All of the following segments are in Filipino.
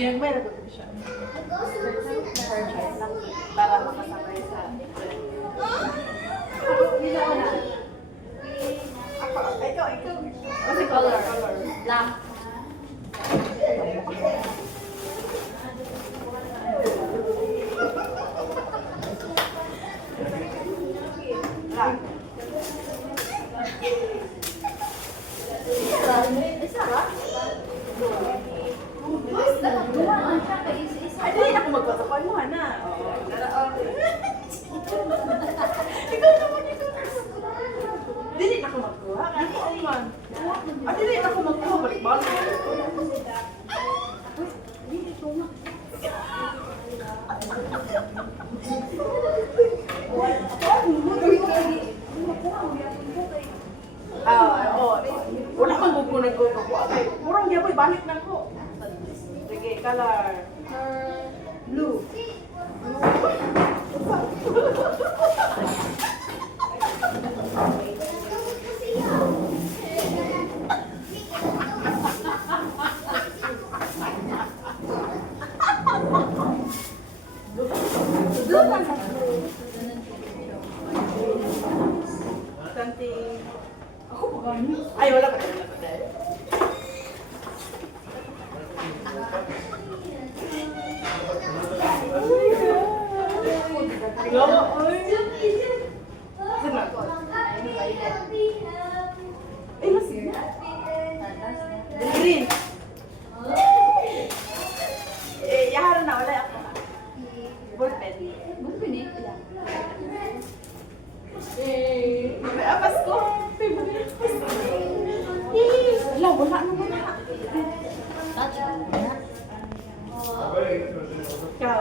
Ginagmay na ko siya. Para makasabay sa ikaw. Kasi color. Black. Black. Isa ba? Ay, dali na ako magpasakuan mo, Hana. Ikaw naman. Dili na ako magkuha. Ano ko man? Dili na ako magkuha. Balik-balik. Wala man gugunan ko. Murang yaboy, balik na ko. Sige, color. Blue. Something. Ako ba gani? Ay, wala pa. Green. Yaharan na, wala ako. Ballpen. Bukpin eh. Apas ko. Wala naman na. Touch. Ikaw,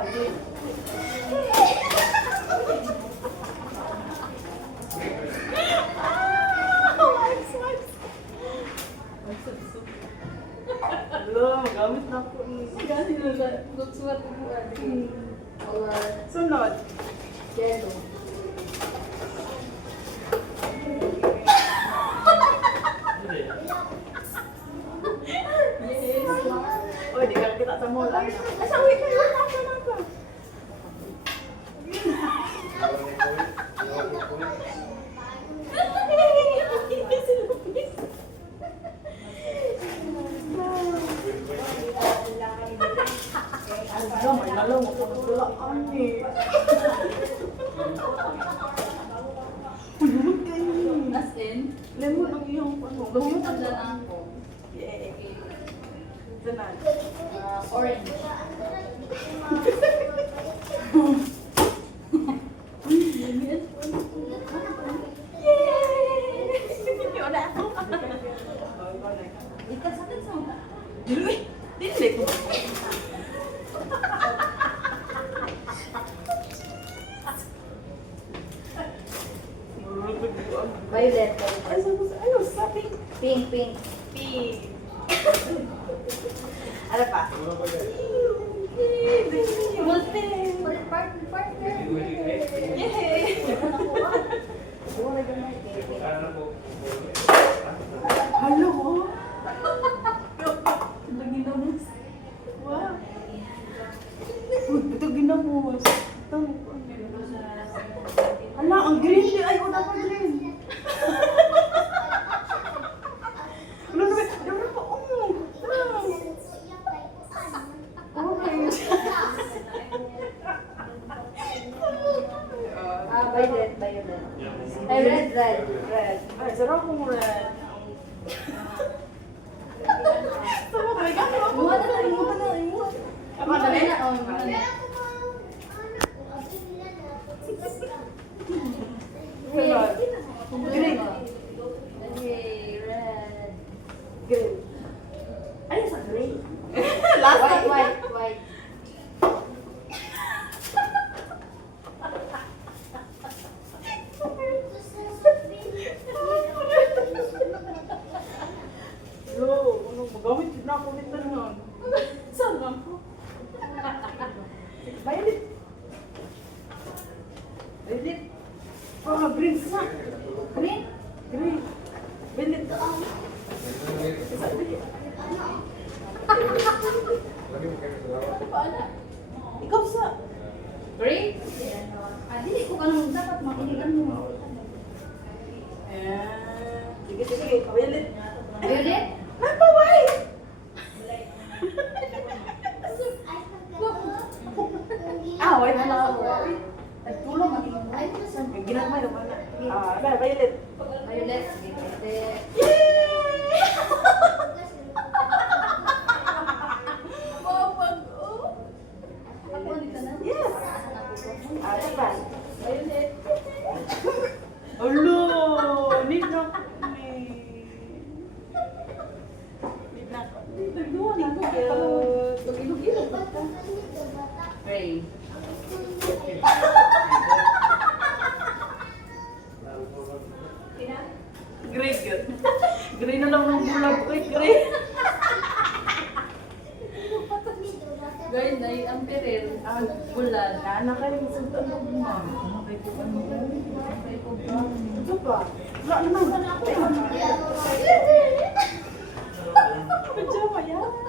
magamit na po. Gani na sa suwat ko color Sunod. yellow. O, di ka kita sa mall. Asawi ka yun. Naka. Alam, may nalaw mo kung wala kami. Ululog kayo. As in, Lemon ang iyong ano. Lemon ang tanda na ako. Yeah. Danan. Orange. Yay! Wala ako. Ikat sa akin sa mga. Dili. Dili ko. Violet. Ano sabi? Pink, pink. Pink. Ano pa? Ballpen. Partner. Yay! Wala ganun. Hello? Ito ginamos. Wow. Ito ginamos. Hala, ang green niya. Ay, wala pa green. Wala na ba? Wala pa. Violet. Ay, red. Ay, sarap kong red. Sama ka, gano'n ako. Imuha na. Ako na rin? Green. Okay, red. Green. Ay, sa gray. Last time. White. Yo, ano, magamit na ako nito nun. Saan ako? na green sa. Green? Green. Bilit. Paano? Ikaw sa. Green? Dili ko kanang dapat makiligan mo. Sige, sige. Bilit. Violet? Napaway! Wait na lang ako. Nagtulong ang iyong ay. Ang ginagmay naman na. Violet. Violet. Violet. Ako ulit ka na? Yes. Diba? Violet. Alo! Need na ko. Need na ko. Nagduwa na ko. Ilog-ilog ba ito? Gray. Gray good. Gray na lang ng bulag ko. Gray. Gray na ang peril. Bulan. Nana kayo masunta ng ma'am. Ano kayo po ano? Ito ba? Wala naman. Pajama yan.